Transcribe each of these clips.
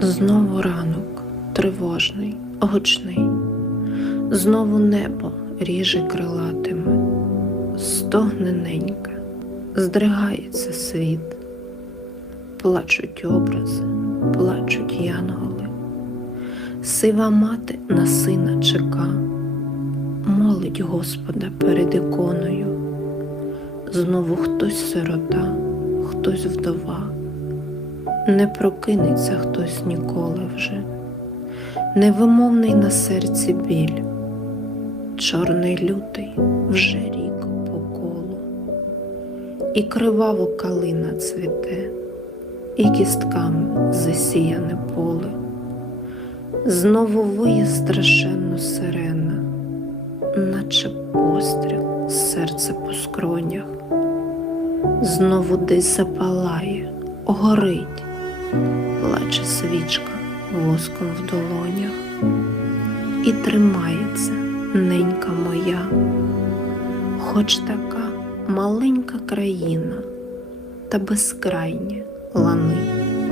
Знову ранок тривожний, гучний, знову небо ріже крилатими, стогне ненька, здригається світ, плачуть образи, плачуть янголи, сива мати на сина чека, молить Господа перед іконою. Знову хтось сирота, хтось вдова. Не прокинеться хтось ніколи вже, невимовний на серці біль, чорний лютий вже рік по колу, і криваво калина цвіте, і кістками засіяне поле, знову виє страшенно сирена, наче постріл серце по скронях, знову десь запалає, горить плаче свічка воском в долонях, і тримається ненька моя, хоч така маленька країна, та безкрайня лани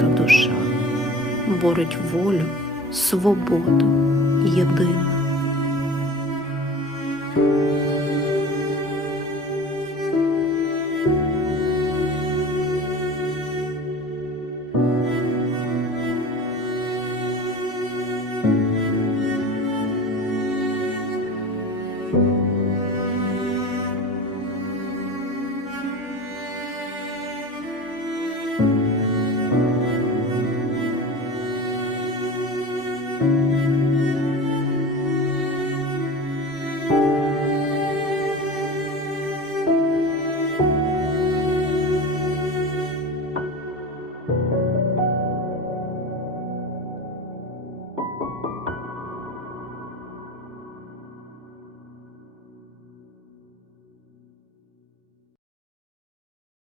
та душа, борить волю, свободу єдину.